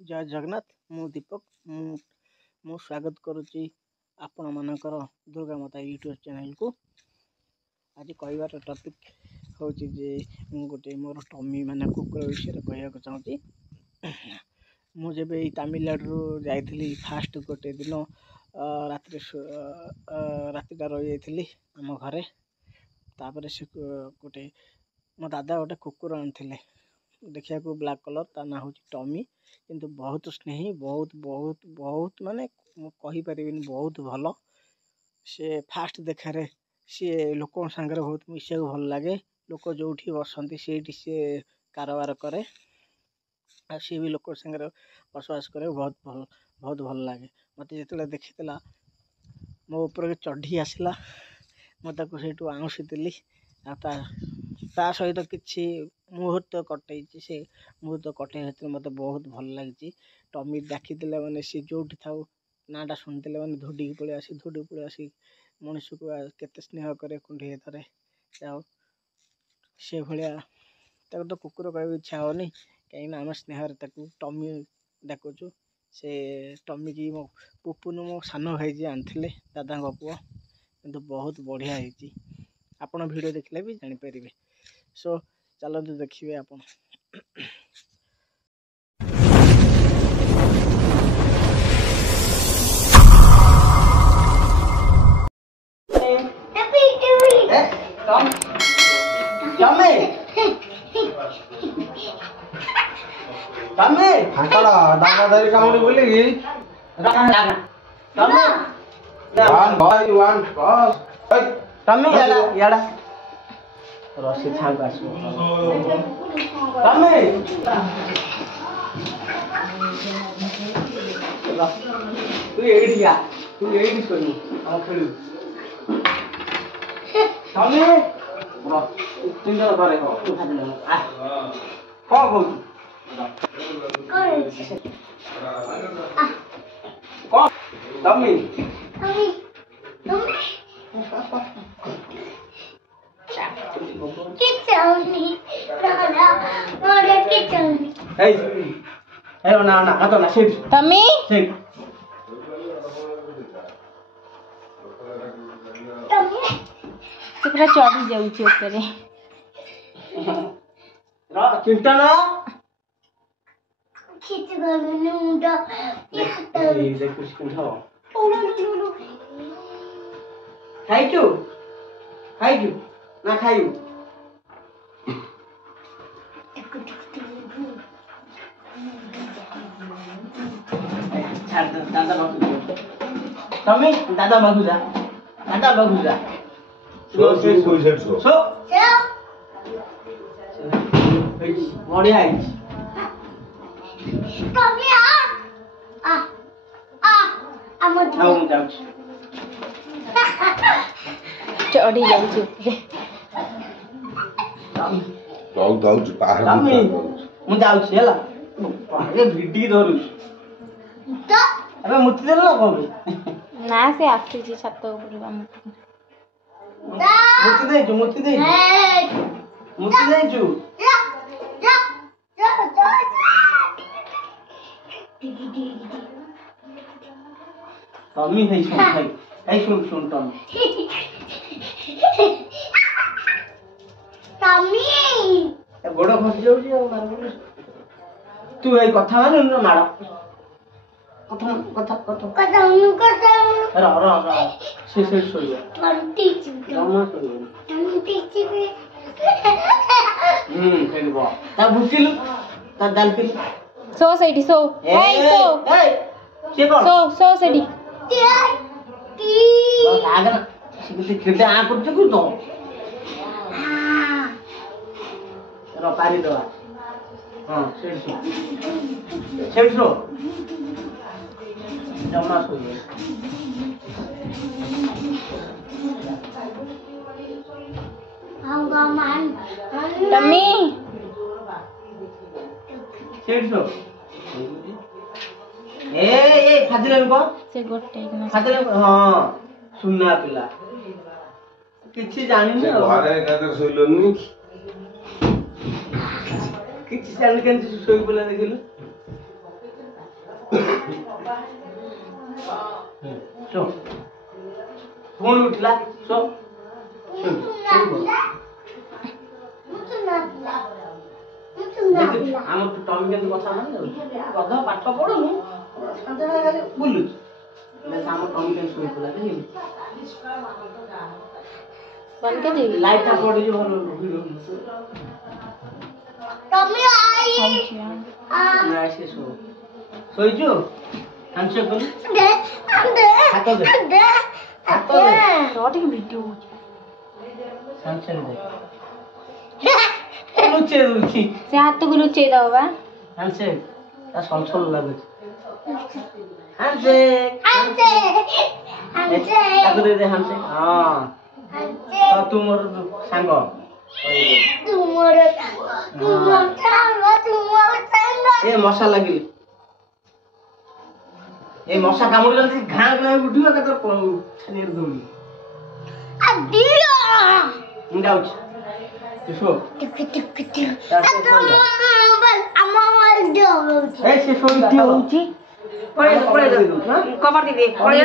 जय जगन्नाथ मु दीपक मु स्वागत करुच्ची आपण मानकर दुर्गा माता यूट्यूब चैनल को। आज कहबार टॉपिक हूँ जे गोटे मोर टमी मान कुकुर विषय कहना चाहूँगी। मुझे तमिलनाडु जाइली फास्ट गोटे दिन रातिटा रही जाइली आम घरे। तापर से गोटे मो दादा गोटे कुकुर आनी देखा ब्लैक कलर ता ना हूँ टमी किंतु बहुत स्नेही बहुत बहुत बहुत माने कहीपर बहुत भल सी फास्ट देखार सी लोक सांगे बहुत मिशा भल लगे। लोक जो बसती सी कारबार करे सी भी लोक सांगे बसवास करे बहुत भल लगे। मत जो देखी मो ऊपर चढ़ी आसला मुझे से आउसी ता सहित किसी मुहूर्त कटे से मुहूर्त कटे मत बहुत भल लगी। टमी डाकी मैंने सी जो था नाटा शुणिले मैंने धोडी पड़े आसी मनीष को केते स्नेह करे कुंडे धरे से भाया तो कुकुर कह इच्छा होनी कहीं आम स्नेह टमी डाकुचु। से टमी की मो पुपुन मो सान भाई जी आनी दादा पुओ किंतु बहुत बढ़िया है। आपण वीडियो देखले भी जानीपर। सो चलते देखिए आप रसी छाक तू एडिया तू एडी सुनी हम खेलू तमे तीन जन धरे हो तू खाली आ कौन बोल कौन तमे पूरा चढ़ी जाऊे चिंता ना खाइचु ना खाइबू दादा तमी दादा बाबूजा बढ़िया चढ़ी जाऊे भिडी धरू मुति देल ना कौन ना से आसी छात मुति देचु टमी है सुन टमी गोड़ खसी जाऊँ तू ये कथा मान माड़ सो सेठी सो सो सेठी पारी दवा हाँ जमा सोइए टमी ए खादिले को से गोटे खादिले हां सुनना पिला किछि जानि न घरे कादर सोइलोनी किछि जानि केन सोइ बोला देखिलु ଶୋ ପୁଣି ଉଠିଲା ଶୋ ଆମ ଟମି କେମିତି କଥା ମାନେ ଗଧ ପାଠ ପଢୁନୁ ଖାଲି ବୁଲୁଛି ଆମ ଟମି କେମିତି ଶୋଇଥିଲା बंद कर दे ଲାଇଟ୍ ଟା ପଡିଛି ଭଲ ଭିଡିଓ ସେ ଶୋଇଛୁ ହାଣ୍ଡସେକ୍ କଲୁ ହାତ ଦେ ହାତ ଦେ शॉर्टिंग वीडियो ହାଣ୍ଡସେକ୍ ଦେ ଲୁଚେଇ ଦଉଛି से हाथ तो लुचे दो बा ହାଣ୍ଡସେକ୍ ତା ସଲସଲ ଲାଗୁଛି ହାଣ୍ଡସେକ୍ ତାକୁ ଦେ ଦେ ହାଣ୍ଡସେକ୍ ହଁ ତୁ ମୋର ସାଙ୍ଗ ଏ ମଶା ଲାଗିଲେ ଏ ମଶା କାମୁଡିଲେ ଘାଁ ଘାଁ ଉଠିବ କେତେବେଳେ ଛାନିଆରେ ଦୌଡ଼ି ମୁଁ ଯାଉଛି ତୁ ଶୋ ସେ ଶୋଇଛି कवर दे दे पड़े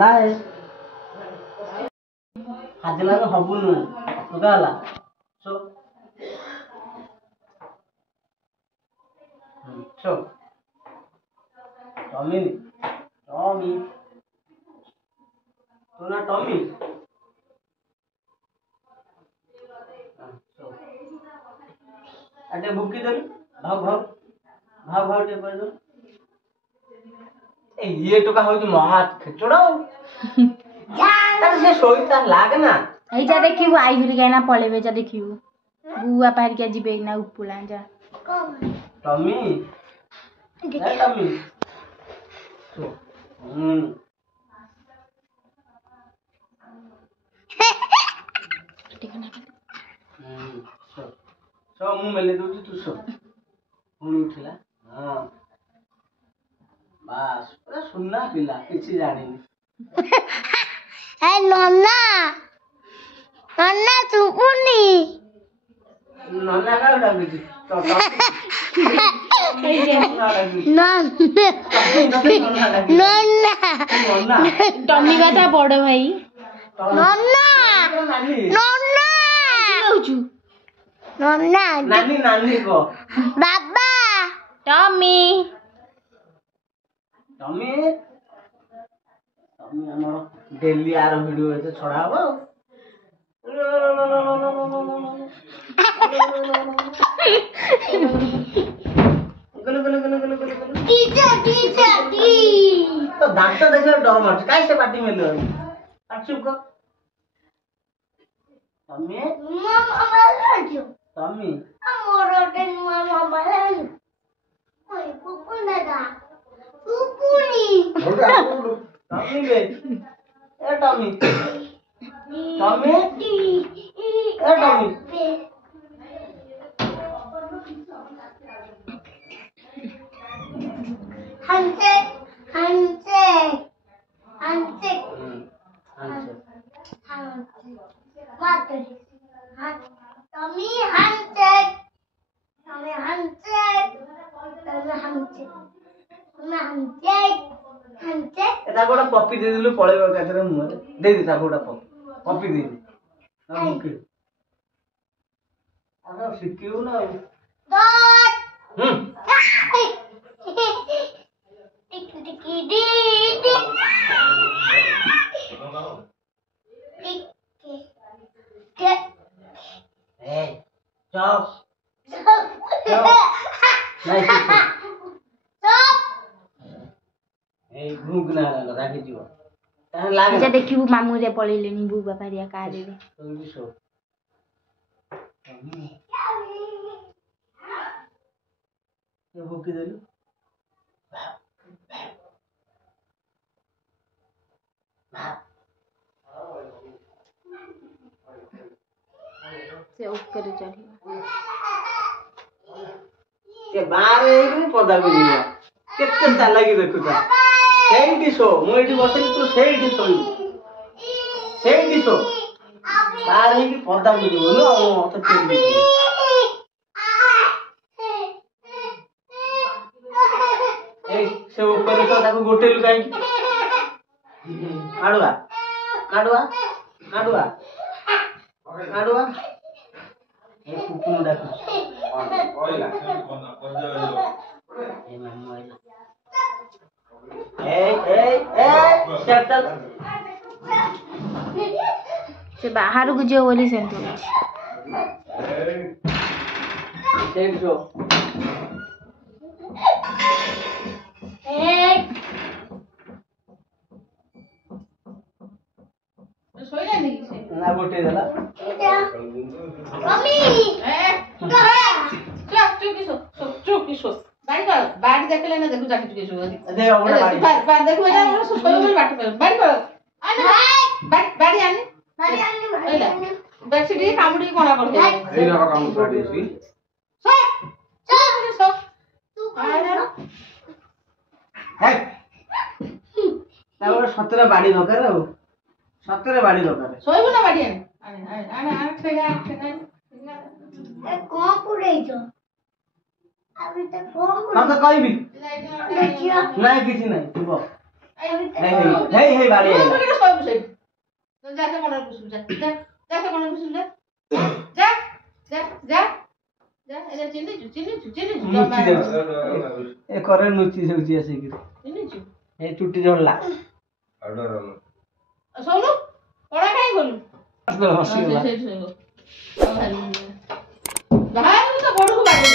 ନାଇଁ ହାଜିଲାରେ ହବୁନୁ ତୁ ହେଲା ଶୋ ଶୋ ଟମି ଟମି ତୁ ନା ଟମି ଆଟେ ବୁକି ଦେଲୁ ଭାଉ ଭାଉ ଭାଉ ଭାଉ ଟିକେ କହିଦେଲୁ ये टोका होची महा खेचड़ा से सोईता लाग ना आई जा देखियो आई फिर गैना पळेबे जा देखियो बुआ पार के जिबे ना उपुला जा टमी ए टमी तो सो मु मेले दउची तू सो पुणी उठिला हां बास पूरा सुनना पिला किसी जानिनी ए नन्ना नन्ना सुपुनी नन्ना का डाकुची तो नन्ना टम्मी बाता बड़ भाई नन्ना नन्ना चिल्लाउछु नन्ना नानी नानी को बाबा टम्मी टमी टमी हमर डेली आर वीडियो एते छडा हबो टीचर टीचर टी तो दांत देखले डर मारछ काई से पार्टी में ले चुप कर टमी मामा लाजो टमी amoro de mama lajo oi pupuna da pupuni टमी बे ए टमी टमी ए टमी Hanse, Hanse, Hanse, Mother, Tommy Hanse, Tommy Hanse, Tommy Hanse, Tommy Hanse, Hanse. एटा गोटा पप्पी दे दिलु पळेबो काथरे मुह दे दे ता गोटा पप्पी दे आ मुके आरो सिकिउ ना Dot. Tiki tiki di di. Tiki. Get. ए चप Stop. नाइ Stop. ए भूख ना राखी दियो ताहे लागे जा देखियो मामू रे पळेलेनी बुआ पारिया का देबे तो सो ये भूख देलु से ऊपर चढ़ी के बारे एकनी पदा को दिया केते चालाकी देखुता सेइटी सो मु एठी बसिली तू सेइटी सोई सेइटी सो बारे की पदा को दियो नो तो केंदी ए से ऊपर तो ताको गोटेलु काई କାଢୁଆ କାଢୁଆ କାଢୁଆ କାଢୁଆ ଏ କୁକୁର ଡାକୁଛି ଏ ମାମା ଆଇଲା ଚାଲ ଚାଲ ସେ ବାହାରକୁ ଯିବ ବୋଲି ସେମିତି ହଉଛି। ସେଇଠି ଶୋ ଶୋଇଲାନି କି ସେ? ନା ଗୋଟେଇ ଦେଲା मम्मी ବାଡ଼ି ଦେଖିଲେ ନା ଦେଖୁ ଚାକି ଚୁକି ଶୋଇ ଦେ ଅଗଣା ବାଡ଼ି ଦେଖୁ ଶୋଇ ବାଟି ବାଡ଼ି ବାଡ଼ି ଆନି ବେଡସିଟ୍ କାମୁଡ଼ିକି କଣା କରିଦେବ ତାପରେ ସତରେ ବାଡ଼ି ଦରକାର ଆଉ ସତରେ ବାଡ଼ି ଦରକାର ଶୋଇବୁ ନା ବାଡ଼ି ଆଣି कौन पुरेजो अभी तक कौन ତତେ କହିବି देखियो ନାଇଁ କିଛି ନାହିଁ ଥିବ अभी तक ହେଇ ହେଇ ବାଡ଼ି ଆଇଲା ଶୋଇବୁ ସେଇଠି ଯା ସେ କଣ ବୁଝିବୁ ଯା ସେ କଣ ବୁଝିବୁ ଯା ଏଟା ଚିହ୍ନିଛୁ ଲୁଚି ଯାଉଛି ଏ କରେ ଲୁଚି ଯାଉଛି ଆସିକି ଚିହ୍ନିଛୁ ଏ ଚୁଟି ଝଡିଲା ଶୋଇଲୁ କଣା କାହିଁ ଗଲୁ ହସିଗଲା ସେଇଠି ଶୋଇବ ବାହାରକୁ ତ ଗୋଡ଼କୁ ବାଡ଼ି